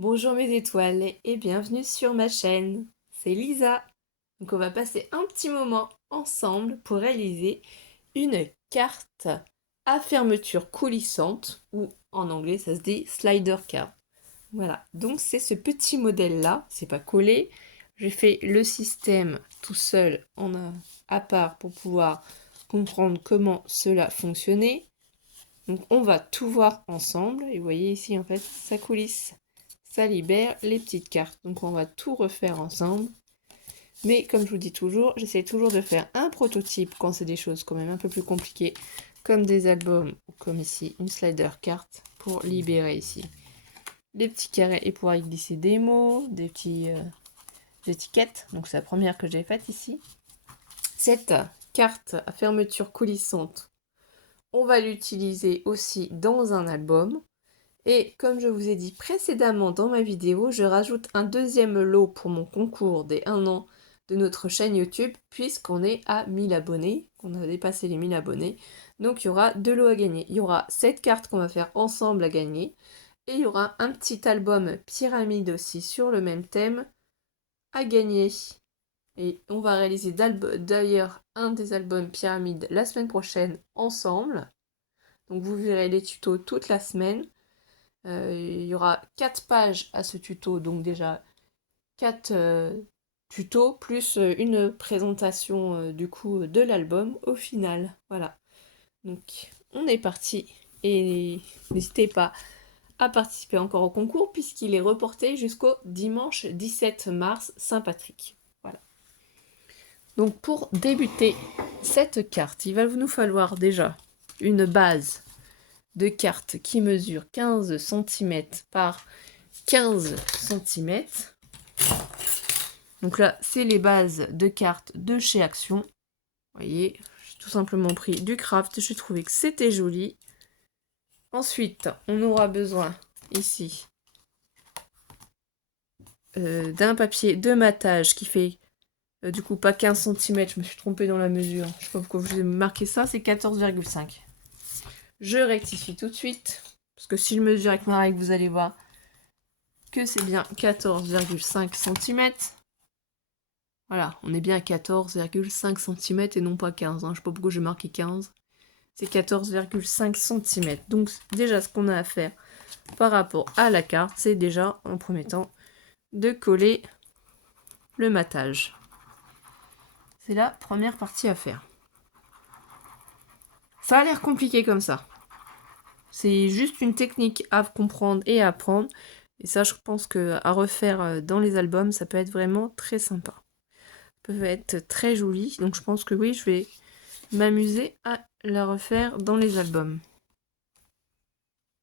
Bonjour mes étoiles et bienvenue sur ma chaîne, c'est Lisa. Donc on va passer un petit moment ensemble pour réaliser une carte à fermeture coulissante ou en anglais ça se dit slider card. Voilà, donc c'est ce petit modèle là, c'est pas collé. J'ai fait le système tout seul à part pour pouvoir comprendre comment cela fonctionnait. Donc on va tout voir ensemble et vous voyez ici en fait ça coulisse. Ça libère les petites cartes. Donc on va tout refaire ensemble. Mais comme je vous dis toujours, j'essaie toujours de faire un prototype quand c'est des choses quand même un peu plus compliquées, comme des albums ou comme ici une slider carte pour libérer ici les petits carrés et pouvoir y glisser des mots, des petits étiquettes. Donc c'est la première que j'ai faite ici. Cette carte à fermeture coulissante, on va l'utiliser aussi dans un album. Et comme je vous ai dit précédemment dans ma vidéo, je rajoute un deuxième lot pour mon concours des 1 an de notre chaîne YouTube, puisqu'on est à 1000 abonnés, qu'on a dépassé les 1000 abonnés. Donc il y aura 2 lots à gagner. Il y aura cette carte qu'on va faire ensemble à gagner, et il y aura un petit album pyramide aussi sur le même thème à gagner. Et on va réaliser d'ailleurs un des albums pyramide la semaine prochaine ensemble. Donc vous verrez les tutos toute la semaine. Il y aura 4 pages à ce tuto, donc déjà 4 tutos, plus une présentation du coup de l'album au final. Voilà, donc on est parti et n'hésitez pas à participer encore au concours puisqu'il est reporté jusqu'au dimanche 17 mars Saint-Patrick. Voilà. Donc pour débuter cette carte, il va nous falloir déjà une base de carte qui mesure 15 cm par 15 cm. Donc là, c'est les bases de cartes de chez Action. Vous voyez, j'ai tout simplement pris du craft. J'ai trouvé que c'était joli. Ensuite, on aura besoin ici d'un papier de matage qui fait du coup pas 15 cm. Je me suis trompée dans la mesure. Je sais pas pourquoi je vous ai marqué ça. C'est 14,5. Je rectifie tout de suite. Parce que si je mesure avec ma règle, vous allez voir que c'est bien 14,5 cm. Voilà, on est bien à 14,5 cm et non pas 15. Je sais pas pourquoi j'ai marqué 15. C'est 14,5 cm. Donc déjà, ce qu'on a à faire par rapport à la carte, c'est déjà, en premier temps, de coller le matage. C'est la première partie à faire. Ça a l'air compliqué comme ça. C'est juste une technique à comprendre et à apprendre. Et ça, je pense qu'à refaire dans les albums, ça peut être vraiment très sympa. Ça peut être très joli. Donc je pense que oui, je vais m'amuser à la refaire dans les albums.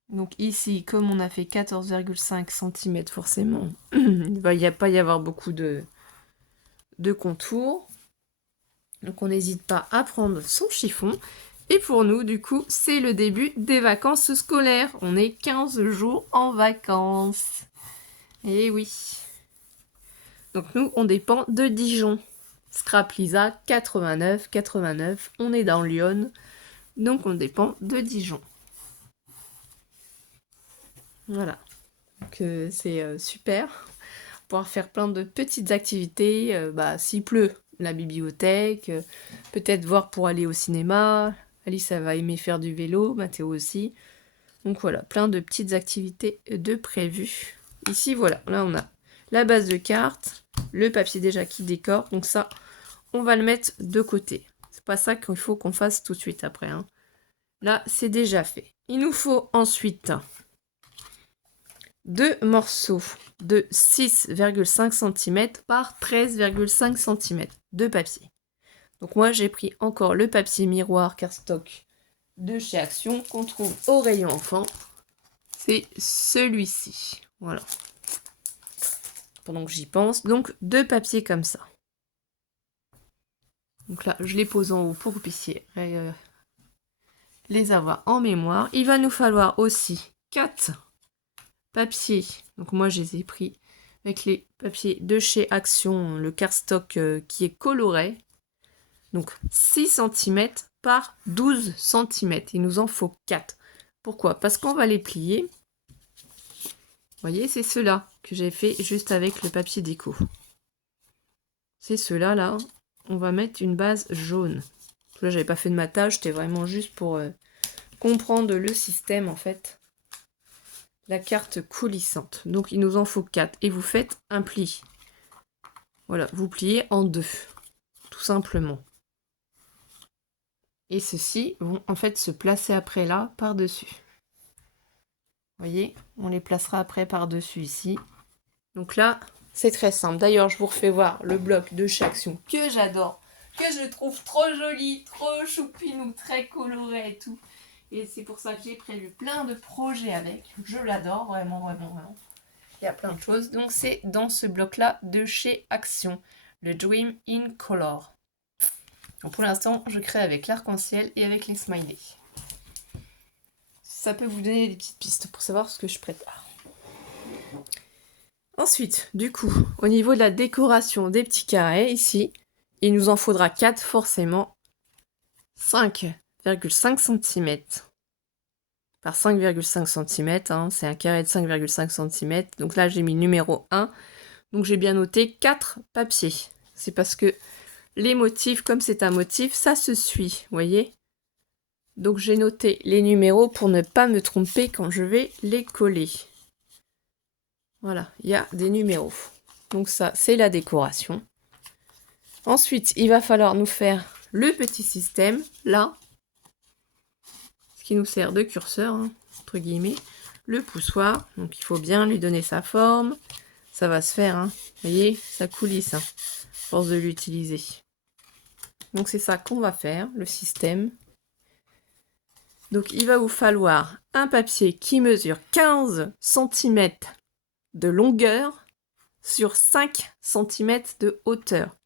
Donc ici, comme on a fait 14,5 cm forcément, il va pas y avoir beaucoup de contours. Donc on n'hésite pas à prendre son chiffon. Et pour nous, du coup, c'est le début des vacances scolaires. On est 15 jours en vacances. Et oui. Donc nous, on dépend de Dijon. Scrap Lisa, 89, 89. On est dans Lyon. Donc on dépend de Dijon. Voilà. Donc c'est super. Pouvoir faire plein de petites activités. S'il pleut, la bibliothèque. Peut-être voir pour aller au cinéma. Alice, elle va aimer faire du vélo. Mathéo aussi. Donc voilà, plein de petites activités de prévues. Ici, voilà. Là, on a la base de cartes. Le papier déjà qui décore. Donc ça, on va le mettre de côté. C'est pas ça qu'il faut qu'on fasse tout de suite après. Là, c'est déjà fait. Il nous faut ensuite 2 morceaux de 6,5 cm par 13,5 cm de papier. Donc moi, j'ai pris encore le papier miroir cardstock de chez Action qu'on trouve au rayon enfant. C'est celui-ci. Voilà. Pendant que j'y pense. Donc, 2 papiers comme ça. Donc là, je les pose en haut pour que vous puissiez les avoir en mémoire. Il va nous falloir aussi 4 papiers. Donc moi, je les ai pris avec les papiers de chez Action, le cardstock qui est coloré. Donc 6 cm par 12 cm. Il nous en faut 4. Pourquoi? Parce qu'on va les plier. voyez, c'est ceux-là que j'ai fait juste avec le papier déco. C'est ceux-là, là. On va mettre une base jaune. Là, j'avais pas fait de matage, c'était vraiment juste pour comprendre le système, en fait. La carte coulissante. Donc, il nous en faut 4. Et vous faites un pli. Voilà, vous pliez en 2. Tout simplement. Et ceux-ci vont en fait se placer après là, par-dessus. Vous voyez, on les placera après par-dessus ici. Donc là, c'est très simple. D'ailleurs, je vous refais voir le bloc de chez Action que j'adore, que je trouve trop joli, trop choupinou, très coloré et tout. Et c'est pour ça que j'ai prévu plein de projets avec. Je l'adore, vraiment, vraiment, vraiment. Il y a plein de choses. Donc c'est dans ce bloc-là de chez Action, le Dream in Color. Donc pour l'instant, je crée avec l'arc-en-ciel et avec les smileys. Ça peut vous donner des petites pistes pour savoir ce que je prépare. Ensuite, du coup, au niveau de la décoration des petits carrés, ici, il nous en faudra 4 forcément. 5,5 cm par 5,5 cm, hein, c'est un carré de 5,5 cm. Donc là, j'ai mis numéro 1. Donc j'ai bien noté 4 papiers. C'est parce que les motifs, comme c'est un motif, ça se suit, vous voyez. Donc j'ai noté les numéros pour ne pas me tromper quand je vais les coller. Voilà, il y a des numéros. Donc ça, c'est la décoration. Ensuite, il va falloir nous faire le petit système, là. Ce qui nous sert de curseur, hein, entre guillemets. Le poussoir, donc il faut bien lui donner sa forme. Ça va se faire, hein. Vous voyez, ça coulisse, hein, à force de l'utiliser. Donc c'est ça qu'on va faire, le système. Donc il va vous falloir un papier qui mesure 15 cm de longueur sur 5 cm de hauteur.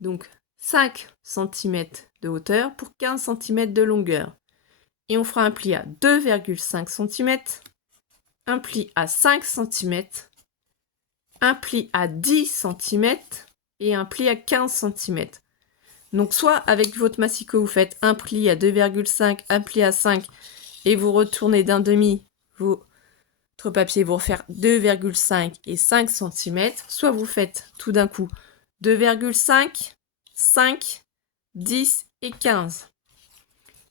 Donc 5 cm de hauteur pour 15 cm de longueur. Et on fera un pli à 2,5 cm, un pli à 5 cm, un pli à 10 cm et un pli à 15 cm. Donc soit avec votre massicot, vous faites un pli à 2,5, un pli à 5 et vous retournez d'un demi votre papier pour faire 2,5 et 5 cm. Soit vous faites tout d'un coup 2,5, 5, 10 et 15.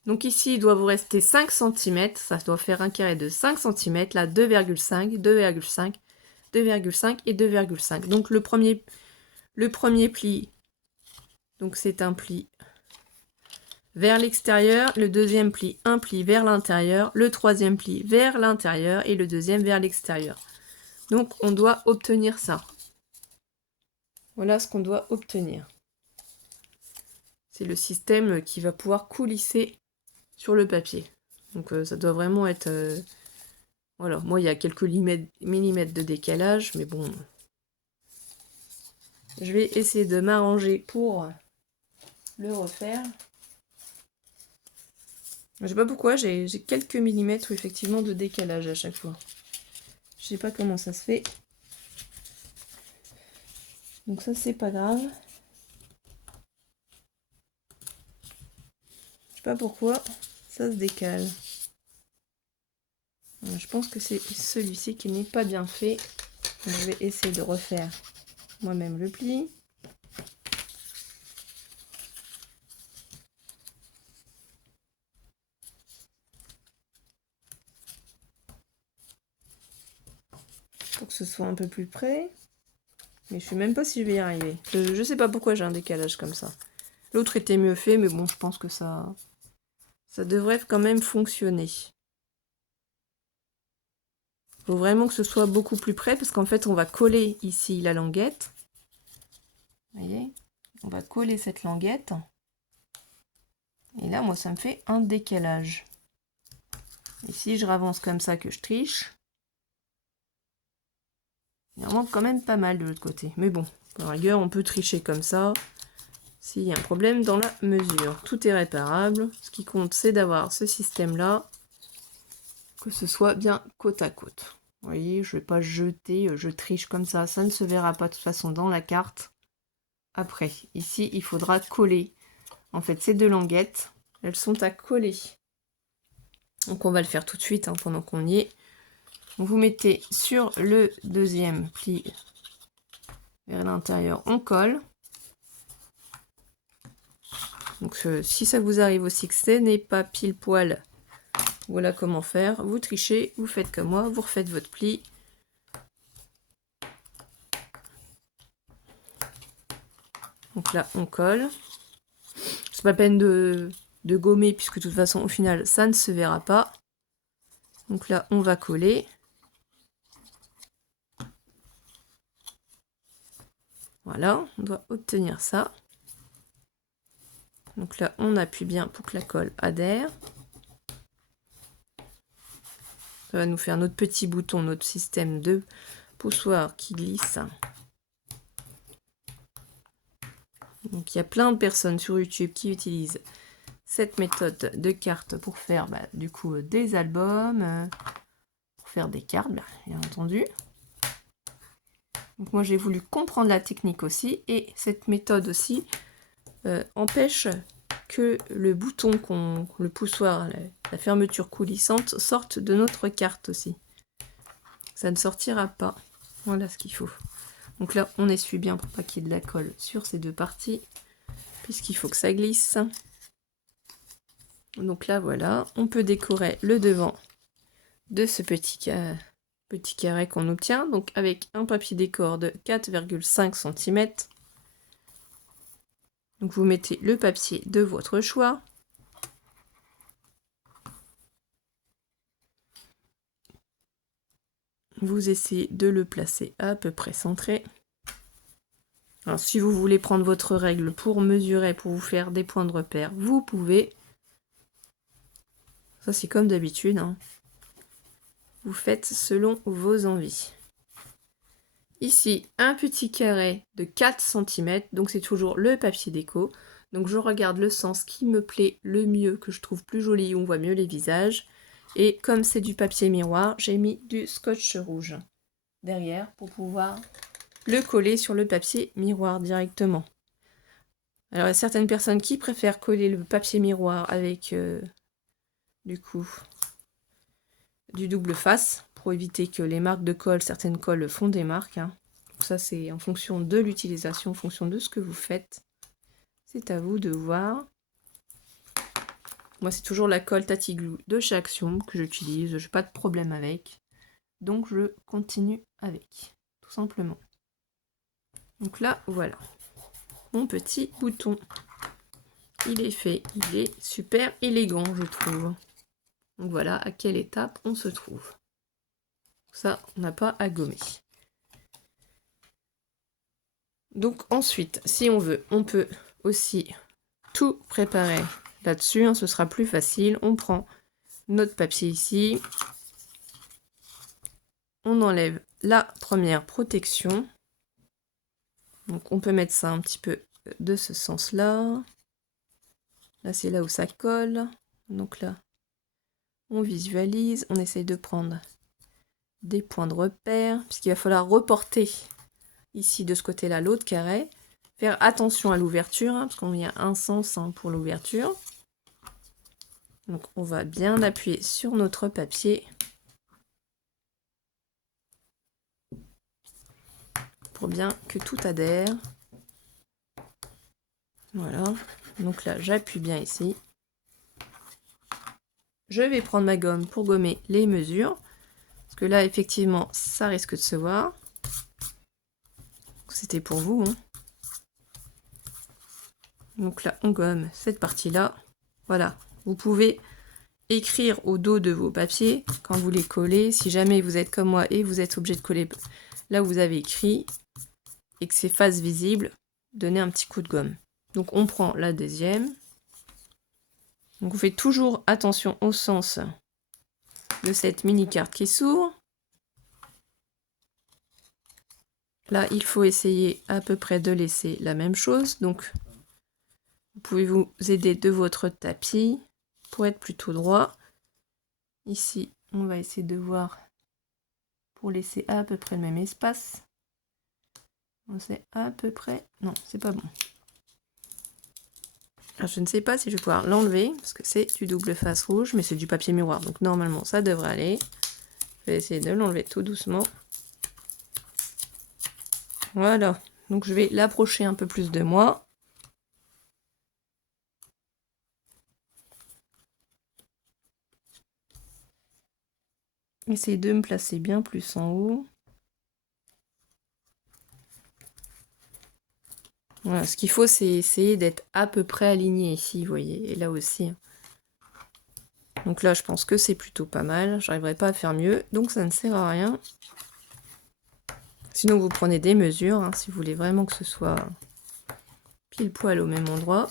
Donc ici, il doit vous rester 5 cm. Ça doit faire un carré de 5 cm. Là, 2,5, 2,5, 2,5 et 2,5. Donc le premier pli, donc c'est un pli vers l'extérieur. Le deuxième pli, un pli vers l'intérieur. Le troisième pli vers l'intérieur. Et le deuxième vers l'extérieur. Donc on doit obtenir ça. Voilà ce qu'on doit obtenir. C'est le système qui va pouvoir coulisser sur le papier. Donc ça doit vraiment être... Voilà, moi il y a quelques millimètres de décalage, mais bon... Je vais essayer de m'arranger pour le refaire. Je sais pas pourquoi, j'ai quelques millimètres effectivement de décalage à chaque fois. Je sais pas comment ça se fait. Donc ça c'est pas grave. Je sais pas pourquoi ça se décale. Je pense que c'est celui-ci qui n'est pas bien fait. Donc, je vais essayer de refaire moi-même le pli. Pour que ce soit un peu plus près. Mais je sais même pas si je vais y arriver. Je sais pas pourquoi j'ai un décalage comme ça. L'autre était mieux fait, mais bon, je pense que ça devrait quand même fonctionner. Faut vraiment que ce soit beaucoup plus près, parce qu'en fait, on va coller ici la languette. Vous voyez? On va coller cette languette. Et là, moi, ça me fait un décalage. Et si je ravance comme ça que je triche, il en manque quand même pas mal de l'autre côté. Mais bon, par rigueur, on peut tricher comme ça. S'il y a un problème dans la mesure, tout est réparable. Ce qui compte, c'est d'avoir ce système-là, que ce soit bien côte à côte. Vous voyez, je ne vais pas jeter, je triche comme ça ne se verra pas de toute façon dans la carte. Après, ici, il faudra coller. En fait, ces deux languettes, elles sont à coller. Donc on va le faire tout de suite, hein, pendant qu'on y est. Vous mettez sur le deuxième pli vers l'intérieur, on colle. Donc si ça vous arrive aussi que ce n'est pas pile poil, voilà comment faire. Vous trichez, vous faites comme moi, vous refaites votre pli. Donc là, on colle. C'est pas la peine de gommer puisque de toute façon, au final, ça ne se verra pas. Donc là, on va coller. Voilà, on doit obtenir ça. Donc là, on appuie bien pour que la colle adhère. Ça va nous faire notre petit bouton, notre système de poussoir qui glisse. Donc il y a plein de personnes sur YouTube qui utilisent cette méthode de cartes pour faire du coup des albums, pour faire des cartes, bien entendu. Donc moi j'ai voulu comprendre la technique aussi, et cette méthode aussi empêche que le bouton, le poussoir, la fermeture coulissante sorte de notre carte aussi. Ça ne sortira pas. Voilà ce qu'il faut. Donc là on essuie bien pour pas qu'il y ait de la colle sur ces deux parties, puisqu'il faut que ça glisse. Donc là voilà, on peut décorer le devant de ce petit carré qu'on obtient, donc avec un papier décor de 4,5 cm. Donc vous mettez le papier de votre choix. Vous essayez de le placer à peu près centré. Alors, si vous voulez prendre votre règle pour mesurer, pour vous faire des points de repère, vous pouvez. Ça c'est comme d'habitude, hein. Vous faites selon vos envies. Ici, un petit carré de 4 cm, donc c'est toujours le papier déco. Donc je regarde le sens qui me plaît le mieux, que je trouve plus joli, où on voit mieux les visages. Et comme c'est du papier miroir, j'ai mis du scotch rouge derrière pour pouvoir le coller sur le papier miroir directement. Alors il y a certaines personnes qui préfèrent coller le papier miroir avec du coup du double face pour éviter que les marques de colle, certaines colles font des marques, hein. Donc ça c'est en fonction de l'utilisation, en fonction de ce que vous faites. C'est à vous de voir. Moi c'est toujours la colle Tati-Glue de chez Action que j'utilise, je n'ai pas de problème avec. Donc je continue avec, tout simplement. Donc là voilà, mon petit bouton. Il est fait, il est super élégant je trouve. Donc voilà à quelle étape on se trouve. Ça, on n'a pas à gommer. Donc ensuite, si on veut, on peut aussi tout préparer là-dessus, hein, ce sera plus facile. On prend notre papier ici. On enlève la première protection. Donc on peut mettre ça un petit peu de ce sens-là. Là, c'est là où ça colle. Donc là, on visualise. On essaye de prendre des points de repère, puisqu'il va falloir reporter ici de ce côté-là l'autre carré. Faire attention à l'ouverture, hein, parce qu'il y a un sens, hein, pour l'ouverture. Donc on va bien appuyer sur notre papier pour bien que tout adhère. Voilà, donc là j'appuie bien ici. Je vais prendre ma gomme pour gommer les mesures, parce que là effectivement ça risque de se voir. C'était pour vous, hein. Donc là on gomme cette partie là. Voilà, vous pouvez écrire au dos de vos papiers quand vous les collez. Si jamais vous êtes comme moi et vous êtes obligé de coller là où vous avez écrit et que c'est face visible, donnez un petit coup de gomme. Donc on prend la deuxième. Donc vous faites toujours attention au sens de cette mini carte qui s'ouvre. Là il faut essayer à peu près de laisser la même chose. Donc vous pouvez vous aider de votre tapis pour être plutôt droit. Ici on va essayer de voir pour laisser à peu près le même espace. C'est à peu près... Non, c'est pas bon. Alors, je ne sais pas si je vais pouvoir l'enlever, parce que c'est du double face rouge, mais c'est du papier miroir, donc normalement ça devrait aller. vais essayer de l'enlever tout doucement. Voilà. Donc je vais l'approcher un peu plus de moi. Essayer de me placer bien plus en haut. Voilà, ce qu'il faut, c'est essayer d'être à peu près aligné ici, vous voyez, et là aussi. Donc là, je pense que c'est plutôt pas mal. J'arriverai pas à faire mieux, donc ça ne sert à rien. Sinon, vous prenez des mesures, hein, si vous voulez vraiment que ce soit pile poil au même endroit.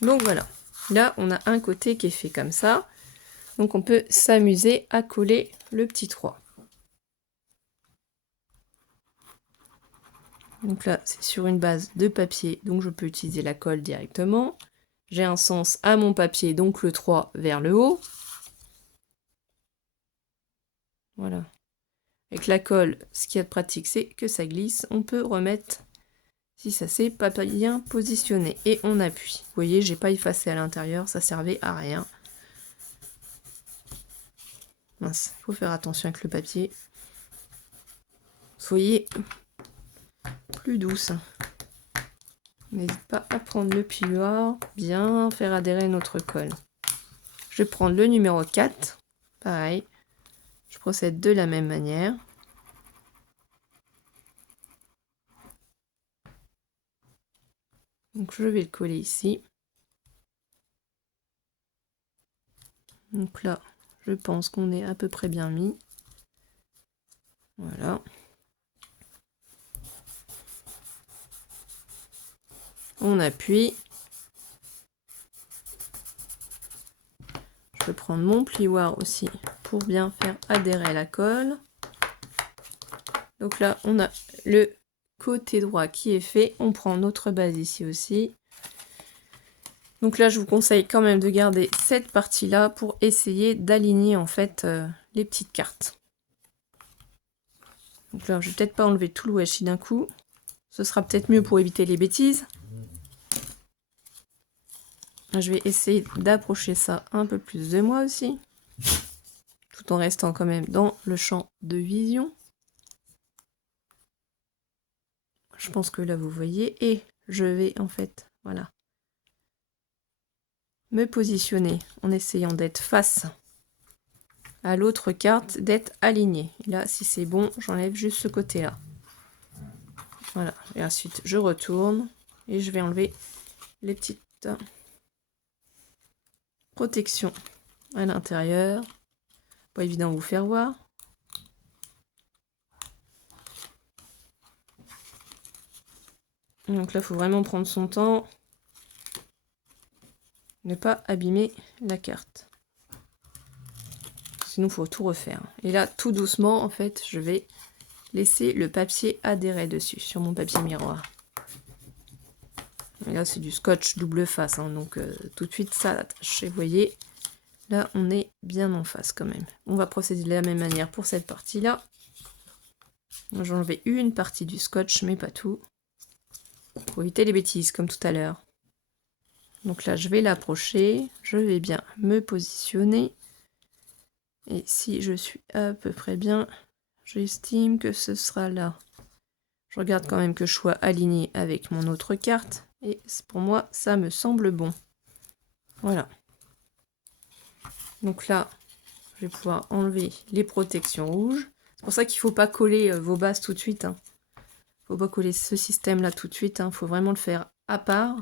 Donc voilà. Là, on a un côté qui est fait comme ça. Donc on peut s'amuser à coller le petit 3. Donc là, c'est sur une base de papier, donc je peux utiliser la colle directement. J'ai un sens à mon papier, donc le 3 vers le haut. Voilà. Avec la colle, ce qu'il y a de pratique, c'est que ça glisse. On peut remettre, si ça s'est pas bien positionné. Et on appuie. Vous voyez, j'ai pas effacé à l'intérieur, ça servait à rien. Mince, il faut faire attention avec le papier. Soyez plus douce. N'hésite pas à prendre le plioir, bien faire adhérer notre colle. Je vais prendre le numéro 4. Pareil, je procède de la même manière. Donc je vais le coller ici. Donc là, je pense qu'on est à peu près bien mis. Voilà. On appuie. Je vais prendre mon plioir aussi pour bien faire adhérer la colle. Donc là, on a le côté droit qui est fait. On prend notre base ici aussi. Donc là, je vous conseille quand même de garder cette partie-là pour essayer d'aligner en fait les petites cartes. Donc là, je vais peut-être pas enlever tout le washi d'un coup. Ce sera peut-être mieux pour éviter les bêtises. Je vais essayer d'approcher ça un peu plus de moi aussi. Tout en restant quand même dans le champ de vision. Je pense que là, vous voyez. Et je vais en fait, voilà, me positionner en essayant d'être face à l'autre carte, d'être aligné. Là, si c'est bon, j'enlève juste ce côté-là. Voilà, et ensuite je retourne et je vais enlever les petites protections à l'intérieur. Pas évident à vous faire voir. Donc là, il faut vraiment prendre son temps. Ne pas abîmer la carte. Sinon, il faut tout refaire. Et là, tout doucement, en fait, je vais laisser le papier adhérer dessus, sur mon papier miroir. Et là, c'est du scotch double face, hein, donc tout de suite, ça l'attache. Et vous voyez, là, on est bien en face quand même. On va procéder de la même manière pour cette partie-là. J'ai enlevé une partie du scotch, mais pas tout. Pour éviter les bêtises, comme tout à l'heure. Donc là, je vais l'approcher. Je vais bien me positionner. Et si je suis à peu près bien, j'estime que ce sera là. Je regarde quand même que je sois aligné avec mon autre carte. Et pour moi, ça me semble bon. Voilà. Donc là, je vais pouvoir enlever les protections rouges. C'est pour ça qu'il ne faut pas coller vos bases tout de suite. Il ne faut pas coller ce système-là tout de suite. Il faut vraiment le faire à part.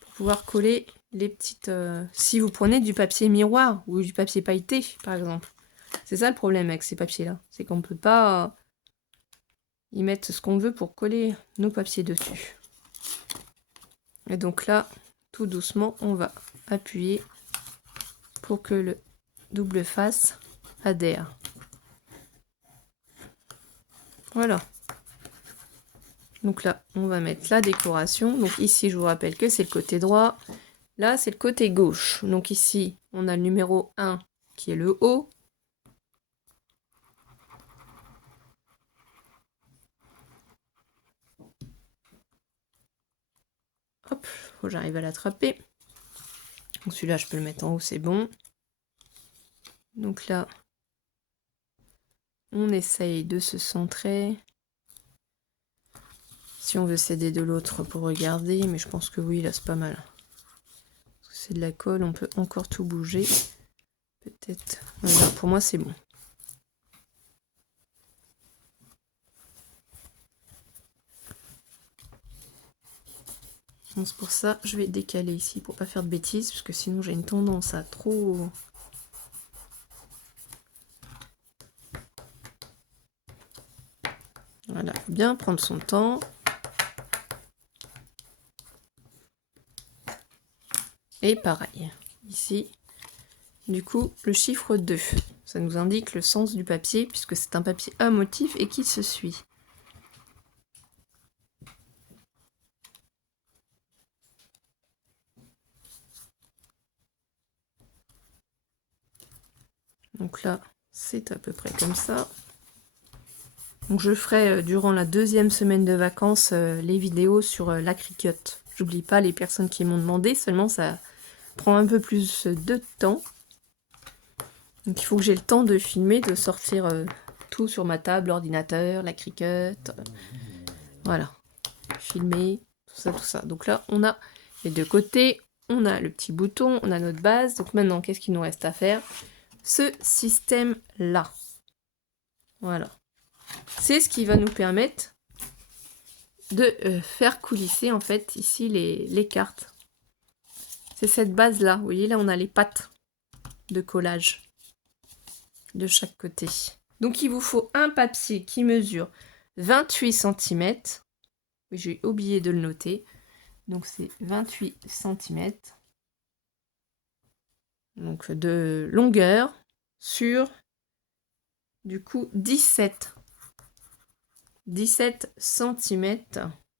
Pour pouvoir coller les petites... si vous prenez du papier miroir ou du papier pailleté, par exemple. C'est ça le problème avec ces papiers-là. C'est qu'on ne peut pas y mettre ce qu'on veut pour coller nos papiers dessus. Et donc là, tout doucement, on va appuyer pour que le double face adhère. Voilà. Donc là, on va mettre la décoration. Donc ici, je vous rappelle que c'est le côté droit. Là, c'est le côté gauche. Donc ici, on a le numéro 1 qui est le haut. Hop, faut que j'arrive à l'attraper. Donc celui-là, je peux le mettre en haut, c'est bon. Donc là, on essaye de se centrer. Si on veut s'aider de l'autre pour regarder, mais je pense que oui, là c'est pas mal. C'est de la colle, on peut encore tout bouger. Peut-être. Voilà, pour moi c'est bon. Donc c'est pour ça, je vais décaler ici pour pas faire de bêtises, parce que sinon j'ai une tendance à trop... Voilà, faut bien prendre son temps. Et pareil, ici, du coup, le chiffre 2, ça nous indique le sens du papier, puisque c'est un papier à motif et qui se suit. Donc là, c'est à peu près comme ça. Donc je ferai durant la 2e semaine de vacances les vidéos sur la cricotte. J'oublie pas les personnes qui m'ont demandé, seulement ça prend un peu plus de temps. Donc il faut que j'ai le temps de filmer, de sortir tout sur ma table, l'ordinateur, la cricotte. Voilà, filmer, tout ça, tout ça. Donc là, on a les deux côtés, on a le petit bouton, on a notre base. Donc maintenant, qu'est-ce qu'il nous reste à faire? Ce système-là. Voilà. C'est ce qui va nous permettre de faire coulisser en fait ici les cartes. C'est cette base là, vous voyez là on a les pattes de collage de chaque côté. Donc il vous faut un papier qui mesure 28 cm. J'ai oublié de le noter. Donc c'est 28 cm. Donc de longueur sur du coup 17 cm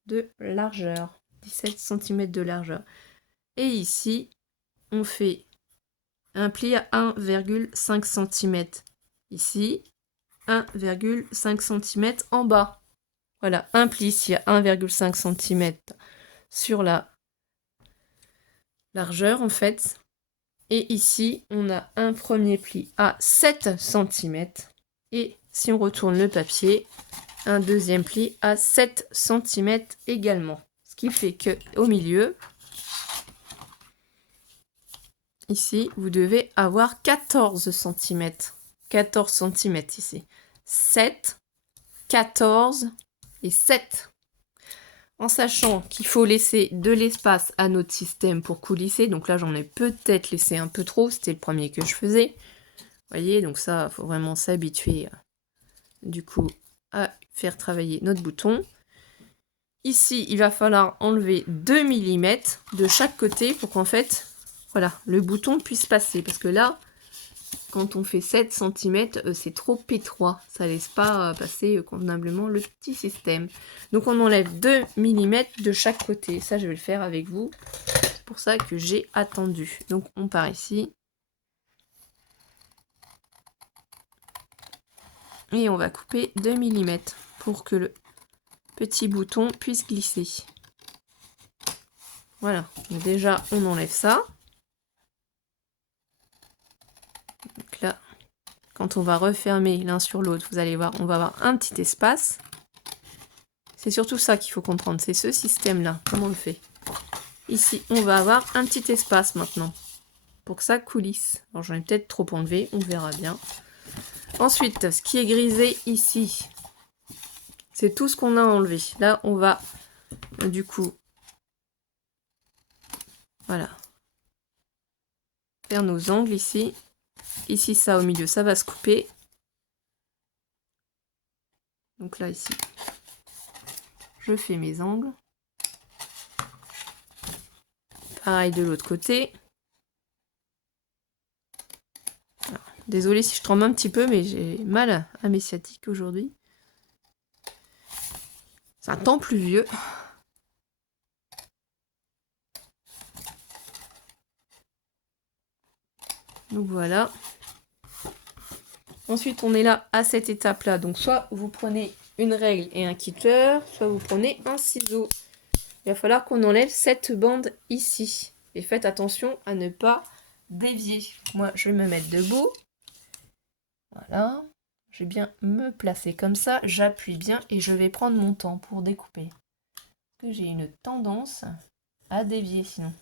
de largeur. 17 cm de largeur. Et ici, on fait un pli à 1,5 cm. Ici, 1,5 cm en bas. Voilà, un pli ici à 1,5 cm sur la largeur en fait. Et ici, on a un premier pli à 7 cm. Et si on retourne le papier, un deuxième pli à 7 cm également. Ce qui fait que au milieu, ici, vous devez avoir 14 cm. 14 cm ici. 7, 14 et 7. En sachant qu'il faut laisser de l'espace à notre système pour coulisser. Donc là, j'en ai peut-être laissé un peu trop. C'était le premier que je faisais. Vous voyez, donc ça, il faut vraiment s'habituer du coup à faire travailler notre bouton. Ici, il va falloir enlever 2 mm de chaque côté pour qu'en fait, voilà, le bouton puisse passer. Parce que là, quand on fait 7 cm, c'est trop étroit. Ça laisse pas passer convenablement le petit système. Donc on enlève 2 mm de chaque côté. Ça, je vais le faire avec vous. C'est pour ça que j'ai attendu. Donc on part ici. Et on va couper 2 mm pour que le petit bouton puisse glisser. Voilà. Donc déjà, on enlève ça. Donc là, quand on va refermer l'un sur l'autre, vous allez voir, on va avoir un petit espace. C'est surtout ça qu'il faut comprendre, c'est ce système-là, comment on le fait. Ici, on va avoir un petit espace maintenant, pour que ça coulisse. Alors j'en ai peut-être trop enlevé, on verra bien. Ensuite, ce qui est grisé ici, c'est tout ce qu'on a enlevé. Là, on va, du coup, voilà, faire nos angles ici. Ici, ça au milieu, ça va se couper. Donc là, ici, je fais mes angles. Pareil de l'autre côté. Désolée si je tremble un petit peu, mais j'ai mal à mes sciatiques aujourd'hui. C'est un temps pluvieux. Donc voilà. Ensuite, on est là à cette étape-là. Donc soit vous prenez une règle et un kitter, soit vous prenez un ciseau. Il va falloir qu'on enlève cette bande ici. Et faites attention à ne pas dévier. Moi, je vais me mettre debout. Voilà. Je vais bien me placer comme ça. J'appuie bien et je vais prendre mon temps pour découper. Parce que j'ai une tendance à dévier sinon.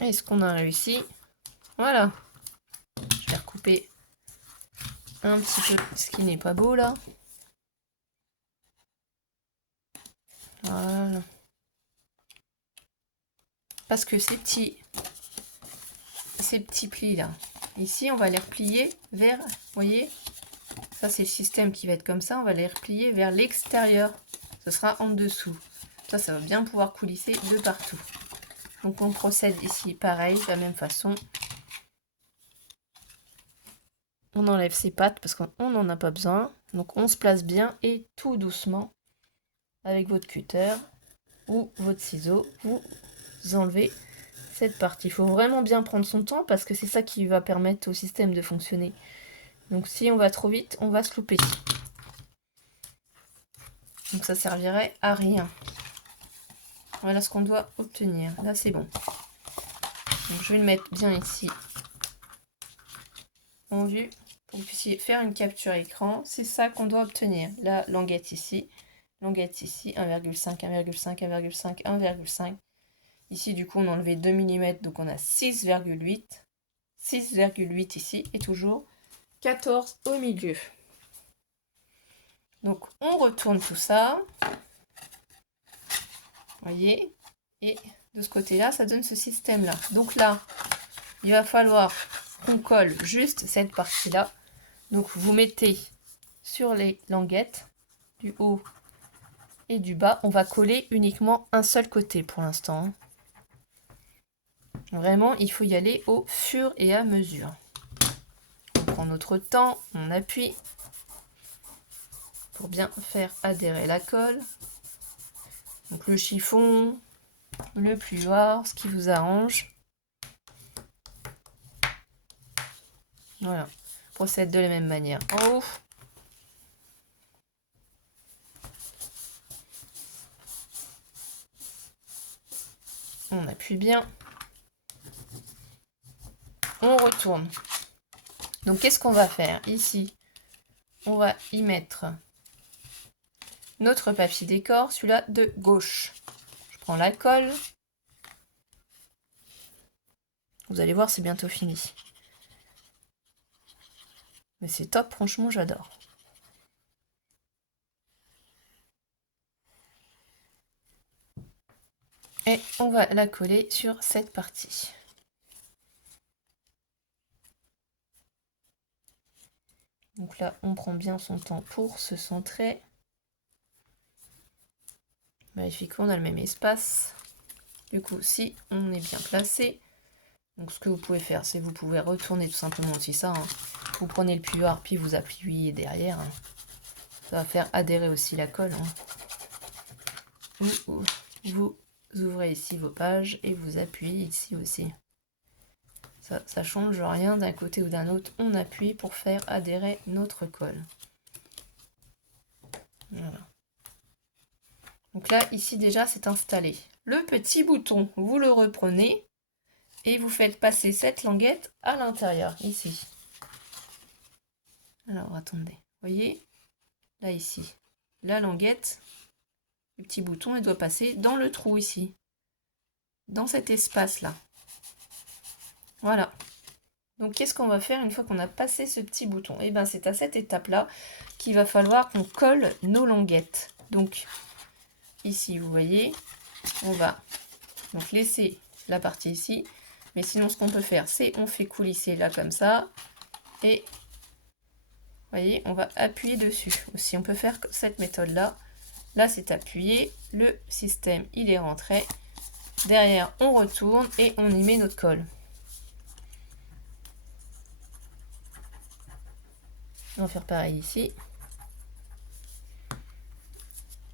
Est-ce qu'on a réussi? Voilà. Je vais recouper un petit peu ce qui n'est pas beau là. Voilà. Parce que ces petits plis là, ici on va les replier vers, vous voyez, ça c'est le système qui va être comme ça, on va les replier vers l'extérieur. Ce sera en dessous. Ça va bien pouvoir coulisser de partout. Donc on procède ici pareil, de la même façon. On enlève ces pattes parce qu'on n'en a pas besoin. Donc on se place bien et tout doucement, avec votre cutter ou votre ciseau, vous enlevez cette partie. Il faut vraiment bien prendre son temps parce que c'est ça qui va permettre au système de fonctionner. Donc si on va trop vite, on va se louper. Donc ça servirait à rien. Voilà ce qu'on doit obtenir. Là c'est bon. Donc je vais le mettre bien ici en vue pour que vous puissiez faire une capture écran. C'est ça qu'on doit obtenir. La languette ici, 1,5, 1,5, 1,5, 1,5. Ici du coup on a enlevé 2 mm, donc on a 6,8. 6,8 ici et toujours 14 au milieu. Donc on retourne tout ça. Voyez, et de ce côté-là, ça donne ce système-là. Donc là, il va falloir qu'on colle juste cette partie-là. Donc vous mettez sur les languettes du haut et du bas. On va coller uniquement un seul côté pour l'instant. Vraiment, il faut y aller au fur et à mesure. On prend notre temps, on appuie pour bien faire adhérer la colle. Donc le chiffon, le pluoir, ce qui vous arrange. Voilà, procède de la même manière en haut. On appuie bien. On retourne. Donc qu'est-ce qu'on va faire ici? On va y mettre notre papier décor, celui-là de gauche. Je prends la colle. Vous allez voir, c'est bientôt fini. Mais c'est top, franchement, j'adore. Et on va la coller sur cette partie. Donc là, on prend bien son temps pour se centrer. Vérifiez qu'on a le même espace. Du coup, si on est bien placé, donc ce que vous pouvez faire, c'est vous pouvez retourner tout simplement aussi ça. Hein. Vous prenez le pluoir, puis vous appuyez derrière. Hein. Ça va faire adhérer aussi la colle. Hein. Vous ouvrez ici vos pages et vous appuyez ici aussi. Ça change rien d'un côté ou d'un autre. On appuie pour faire adhérer notre colle. Voilà. Donc là, ici déjà, c'est installé. Le petit bouton, vous le reprenez et vous faites passer cette languette à l'intérieur, ici. Alors, attendez. Vous voyez? Là, ici. La languette, le petit bouton, il doit passer dans le trou ici. Dans cet espace-là. Voilà. Donc, qu'est-ce qu'on va faire une fois qu'on a passé ce petit bouton? Et bien, c'est à cette étape-là qu'il va falloir qu'on colle nos languettes. Donc, ici, vous voyez, on va donc laisser la partie ici. Mais sinon, ce qu'on peut faire, c'est on fait coulisser là comme ça. Et, vous voyez, on va appuyer dessus. Aussi, on peut faire cette méthode-là. Là, c'est appuyé. Le système, il est rentré. Derrière, on retourne et on y met notre colle. On va faire pareil ici.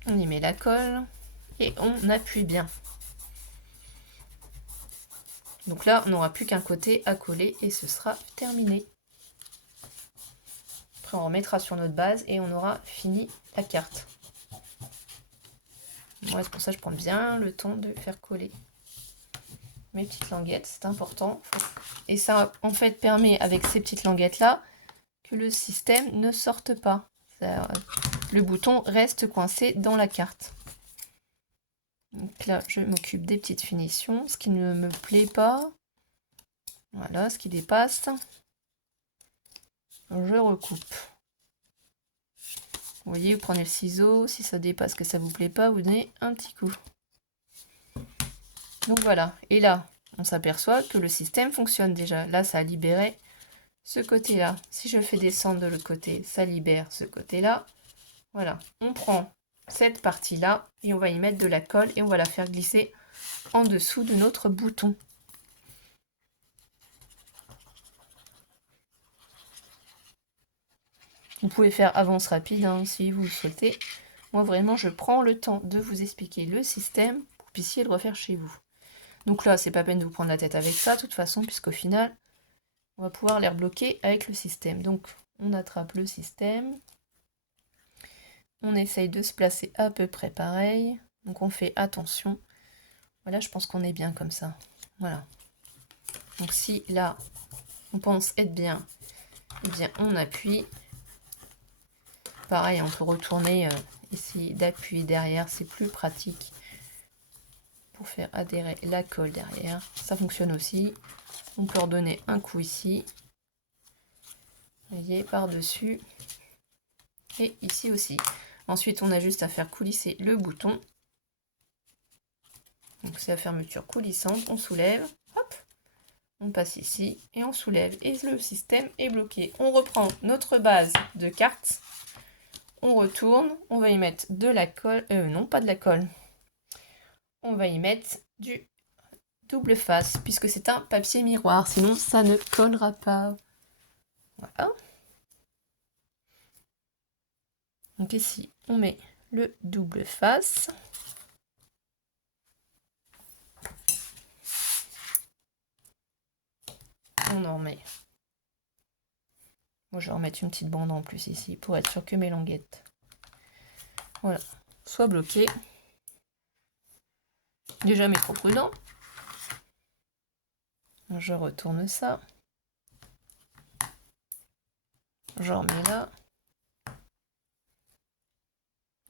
On y met la colle et on appuie bien. Donc là, on n'aura plus qu'un côté à coller et ce sera terminé. Après, on remettra sur notre base et on aura fini la carte. Ouais, c'est pour ça que je prends bien le temps de faire coller mes petites languettes, c'est important. Et ça, en fait, permet, avec ces petites languettes-là, que le système ne sorte pas. Le bouton reste coincé dans la carte. Donc là, je m'occupe des petites finitions. Ce qui ne me plaît pas, voilà, ce qui dépasse, je recoupe. Vous voyez, vous prenez le ciseau, si ça dépasse, que ça vous plaît pas, vous donnez un petit coup. Donc voilà, et là, on s'aperçoit que le système fonctionne déjà. Là, ça a libéré ce côté-là. Si je fais descendre de l'autre côté, ça libère ce côté-là. Voilà, on prend cette partie-là et on va y mettre de la colle et on va la faire glisser en dessous de notre bouton. Vous pouvez faire avance rapide hein, si vous le souhaitez. Moi, vraiment, je prends le temps de vous expliquer le système pour que vous puissiez le refaire chez vous. Donc là, c'est pas peine de vous prendre la tête avec ça, de toute façon, puisqu'au final, on va pouvoir les rebloquer avec le système. Donc, on attrape le système. On essaye de se placer à peu près pareil. Donc, on fait attention. Voilà, je pense qu'on est bien comme ça. Voilà. Donc, si là, on pense être bien, eh bien, on appuie. Pareil, on peut retourner ici d'appuyer derrière, c'est plus pratique pour faire adhérer la colle derrière. Ça fonctionne aussi. On peut redonner un coup ici. Vous voyez, par-dessus. Et ici aussi. Ensuite, on a juste à faire coulisser le bouton. Donc c'est la fermeture coulissante. On soulève. Hop. On passe ici et on soulève. Et le système est bloqué. On reprend notre base de carte. On retourne. On va y mettre de la colle. Non, pas de la colle. On va y mettre du double face puisque c'est un papier miroir, sinon ça ne collera pas. Voilà. Donc ici, on met le double face. On en remet. Moi, je vais remettre une petite bande en plus ici pour être sûr que mes languettes, voilà, soient bloquées. Déjà, mais trop prudent. Je retourne ça. Je remets là.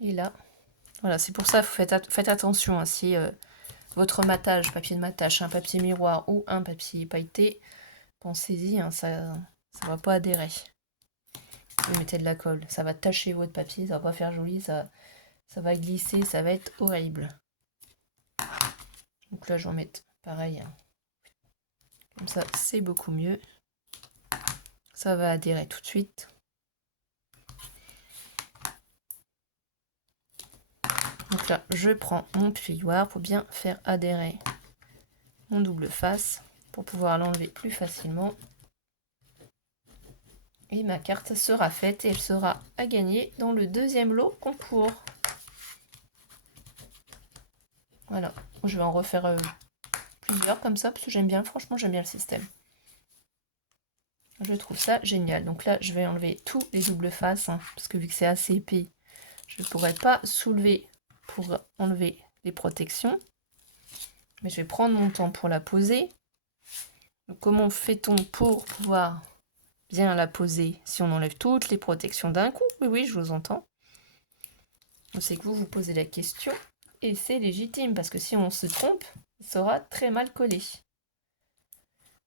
Et là. Voilà, c'est pour ça, faites attention hein, si votre matage, papier de matage, un papier miroir ou un papier pailleté, pensez-y, hein, ça ne va pas adhérer. Vous mettez de la colle, ça va tacher votre papier, ça va pas faire joli, ça va glisser, ça va être horrible. Donc là, je vais en mettre pareil. Hein. Comme ça, c'est beaucoup mieux. Ça va adhérer tout de suite. Donc là, je prends mon puyoir pour bien faire adhérer mon double face pour pouvoir l'enlever plus facilement. Et ma carte sera faite et elle sera à gagner dans le deuxième lot concours. Voilà, je vais en refaire plusieurs comme ça parce que j'aime bien, franchement j'aime bien le système. Je trouve ça génial. Donc là, je vais enlever tous les doubles faces hein, parce que vu que c'est assez épais, je ne pourrai pas soulever pour enlever les protections. Mais je vais prendre mon temps pour la poser. Donc comment fait-on pour pouvoir bien la poser si on enlève toutes les protections d'un coup? Oui, oui, je vous entends. On sait que vous posez la question et c'est légitime parce que si on se trompe, ça sera très mal collé.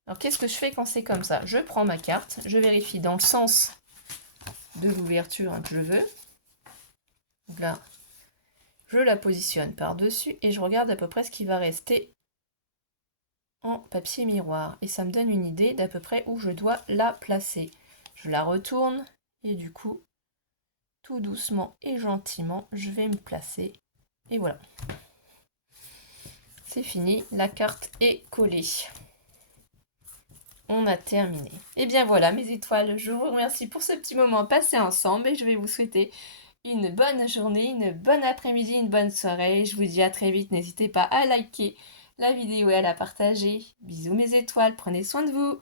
Alors qu'est-ce que je fais quand c'est comme ça? Je prends ma carte, je vérifie dans le sens de l'ouverture hein, que je veux. Donc là, je la positionne par-dessus et je regarde à peu près ce qui va rester en papier miroir. Et ça me donne une idée d'à peu près où je dois la placer. Je la retourne et du coup, tout doucement et gentiment, je vais me placer. Et voilà. C'est fini, la carte est collée. On a terminé. Et bien voilà mes étoiles, je vous remercie pour ce petit moment passé ensemble et je vais vous souhaiter une bonne journée, une bonne après-midi, une bonne soirée. Je vous dis à très vite, n'hésitez pas à liker la vidéo et à la partager. Bisous mes étoiles, prenez soin de vous.